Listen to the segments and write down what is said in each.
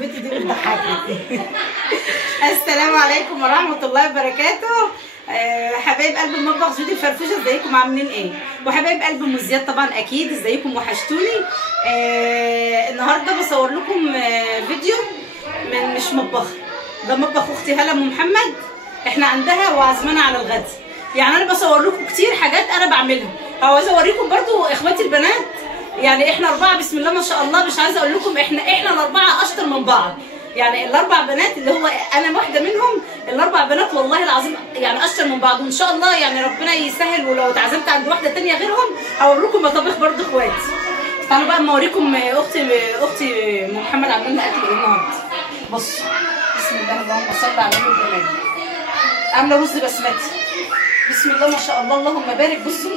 البنت دي بتضحكني. السلام عليكم ورحمه الله وبركاته. حبايب قلب المطبخ جودي الفرفوشه، ازيكم عاملين ايه؟ وحبايب قلب ام زياد طبعا اكيد ازيكم وحشتوني. النهارده بصور لكم فيديو من مش مطبخ، ده مطبخ اختي هلا ام محمد، احنا عندها وعزمانه على الغد. يعني انا بصور لكم كتير حاجات انا بعملها، عاوزه اوريكم برضو اخواتي البنات. يعني احنا اربعه بسم الله ما شاء الله، مش عايزه اقول لكم احنا الاربعه اشطر من بعض. يعني الاربع بنات اللي هو انا واحده منهم، الاربع بنات والله العظيم يعني اشطر من بعض، وان شاء الله يعني ربنا يسهل، ولو اتعزمت عند واحده ثانيه غيرهم هوريكم مطابخ برضو اخواتي. تعالوا بقى اما اوريكم اختي ام محمد عامله لنا اكل ايه النهارده. بصوا بسم الله اللهم صل على النبي وجمال. عامله رز بسمتي بسم الله ما شاء الله اللهم بارك. بصوا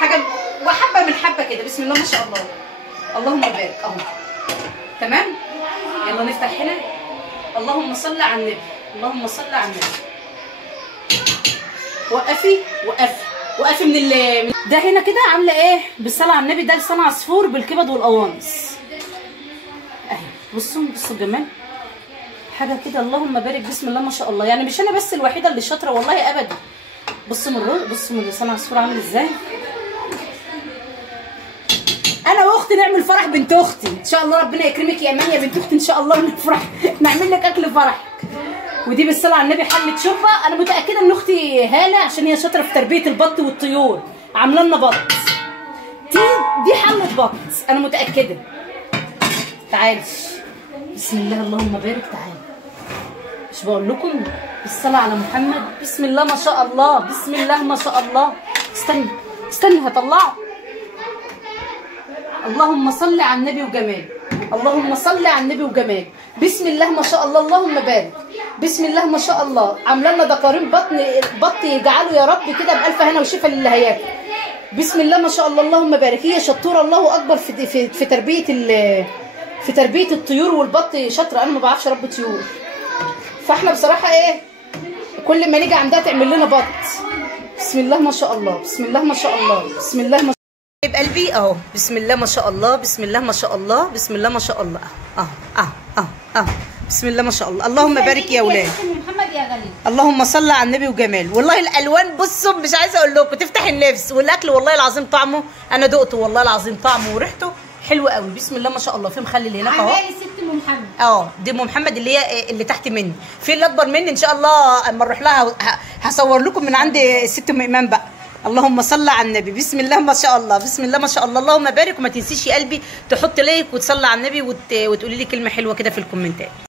حاجه وحبه من حبه كده بسم الله ما شاء الله اللهم بارك اهو. تمام، يلا نفتح هنا. اللهم صل على النبي، اللهم صل على النبي. وقفي من ده هنا كده عامله ايه بالصلاه على النبي. ده لسان عصفور بالكبد والقوانص اهي. بصوا الجمال، حاجه كده اللهم بارك بسم الله ما شاء الله. يعني مش انا بس الوحيده اللي شاطره والله ابدا. بصوا من الرز، بصوا من لسان عصفور عامل ازاي. انا واختي نعمل فرح بنت اختي ان شاء الله، ربنا يكرمك يا امان يا بنت اختي ان شاء الله، ونفرح نعمل لك اكل فرحك. ودي بالصلاه على النبي حله شوربه. انا متاكده ان اختي هاله عشان هي شاطره في تربيه البط والطيور عامله لنا بط. دي حله بط انا متاكده. تعالي بسم الله اللهم بارك. تعالي مش بقول لكم بالصلاه على محمد بسم الله ما شاء الله، بسم الله ما شاء الله. استني هطلعه. اللهم صل على النبي وجمال، اللهم صل على النبي وجمال. بسم الله ما شاء الله اللهم بارك. بسم الله ما شاء الله. عامله لنا دكارين بط يجعله يا رب كده بالف هنا وشفا للي هياكل. بسم الله ما شاء الله اللهم بارك. هي شطوره الله اكبر في تربيه الطيور والبط شاطره. انا ما بعرفش اربي طيور، فاحنا بصراحه ايه كل ما نيجي عندها تعمل لنا بط. بسم الله ما شاء الله، بسم الله ما شاء الله، بسم الله ما حبيب قلبي اهو. بسم الله ما شاء الله، بسم الله ما شاء الله، بسم الله ما شاء الله اهو بسم الله ما شاء الله. اللهم بارك يا ولاد. اللهم صل على النبي وجمال. والله الالوان بصوا مش عايزه اقول لكم تفتح النفس، والاكل والله العظيم طعمه انا دقته والله العظيم طعمه وريحته حلوه قوي. بسم الله ما شاء الله. في مخلل هناك اهو. عمالي ست ام محمد دي ام محمد اللي هي اللي تحت مني. في اللي اكبر مني ان شاء الله اما نروح لها هصور لكم من عند الست ام ايمان بقى. اللهم صل على النبي بسم الله ما شاء الله، بسم الله ما شاء الله اللهم بارك. وما تنسيش يا قلبي تحط لايك وتصلي على النبي وتقولي لي كلمه حلوه كده في الكومنتات.